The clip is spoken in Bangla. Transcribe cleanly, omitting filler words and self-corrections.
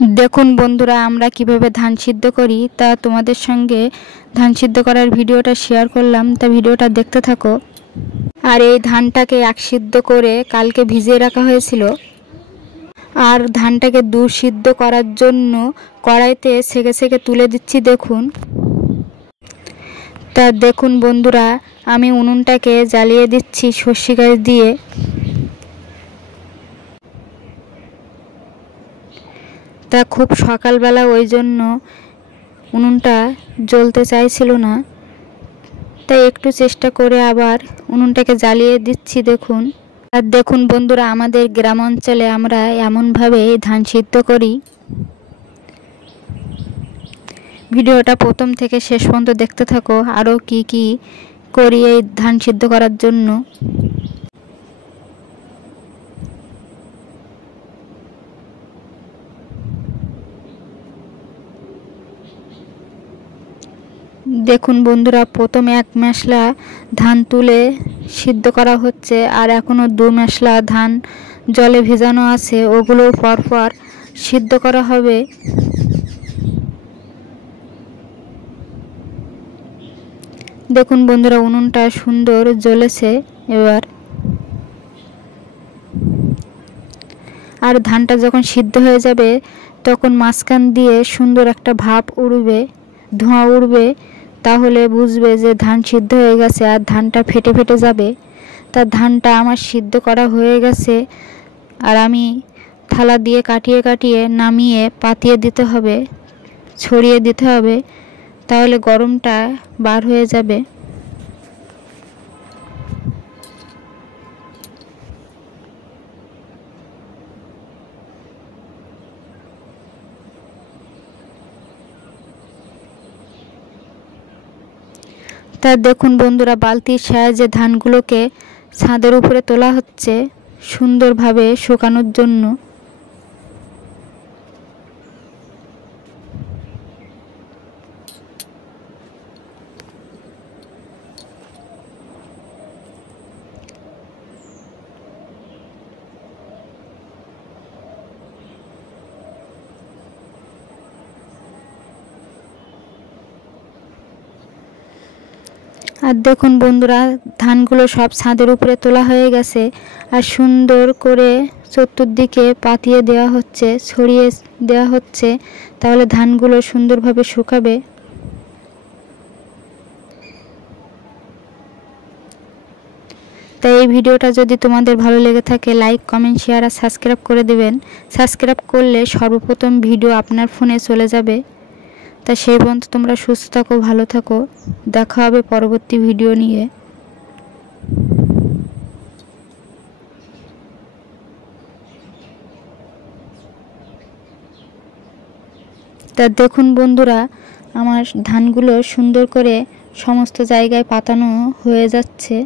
देखुन बंधुरा आमरा किभाबे धान सिद्ध करी ता तुम्हादेर संगे धान सिद्ध करार भिडियोटा शेयर करलाम। ता भिडियोटा देखते थाको। और ये धानटाके एक सिद्ध करे कालके भिजिए राखा हयेछिलो और धानटाके दू सिद्ध करार जोन्नो कड़ाईते सेके सेके तुले दिচ্ছি देखुन। ता देखुन बंधुरा आमी उनुनटाके জ্বালিয়ে दिচ্ছি সর্ষে গাছ দিয়ে। তা খুব সকালবেলা ওই জন্য উনুনটা জ্বলতে চাইছিল না, তাই একটু চেষ্টা করে আবার উনুনটাকে জ্বালিয়ে দিচ্ছি দেখুন। আর দেখুন বন্ধুরা আমাদের গ্রাম অঞ্চলে আমরা এমনভাবে ধান সিদ্ধ করি। ভিডিওটা প্রথম থেকে শেষ পর্যন্ত দেখতে থাকো আরও কি কি করি এই ধান সিদ্ধ করার জন্য। দেখুন বন্ধুরা প্রথম এক মেশলা ধান তুলে সিদ্ধ করা হচ্ছে আর এখনো দু মেশলা ধান জলে ভেজানো আছে, ওগুলো পরপর সিদ্ধ করা হবে। দেখুন বন্ধুরা উনুনটা সুন্দর জ্বলেছে এবার। আর ধানটা যখন সিদ্ধ হয়ে যাবে তখন মাঝখান দিয়ে সুন্দর একটা ভাপ উঠবে, ধোঁয়া উঠবে, তাহলে বুঝবে যে ধান সিদ্ধ হয়ে গেছে আর ধানটা ফেটে ফেটে যাবে। তা ধানটা আমার সিদ্ধ করা হয়ে গেছে আর আমি থালা দিয়ে কাটিয়ে কাটিয়ে নামিয়ে পাতিয়ে দিতে হবে, ছড়িয়ে দিতে হবে, তাহলে গরমটা বার হয়ে যাবে। তা দেখুন বন্ধুরা বালতির সাহায্যে ধানগুলোকে ছাদের উপরে তোলা হচ্ছে সুন্দরভাবে শুকানোর জন্য। আর দেখুন বন্ধুরা ধানগুলো সব ছাদের উপরে তোলা হয়ে গেছে আর সুন্দর করে চতুর্দিকে পাতিয়ে দেওয়া হচ্ছে, ছড়িয়ে দেওয়া হচ্ছে, তাহলে ধানগুলো সুন্দরভাবে শুকাবে। তাই এই ভিডিওটা যদি তোমাদের ভালো লেগে থাকে লাইক কমেন্ট শেয়ার আর সাবস্ক্রাইব করে দিবেন। সাবস্ক্রাইব করলে সর্বপ্রথম ভিডিও আপনার ফোনে চলে যাবে। তা সেই পর্যন্ত তোমরা সুস্থ থাকো, ভালো থাকো, দেখা হবে পরবর্তী ভিডিও নিয়ে। তা দেখুন বন্ধুরা আমার ধানগুলো সুন্দর করে সমস্ত জায়গায় পাতানো হয়ে যাচ্ছে।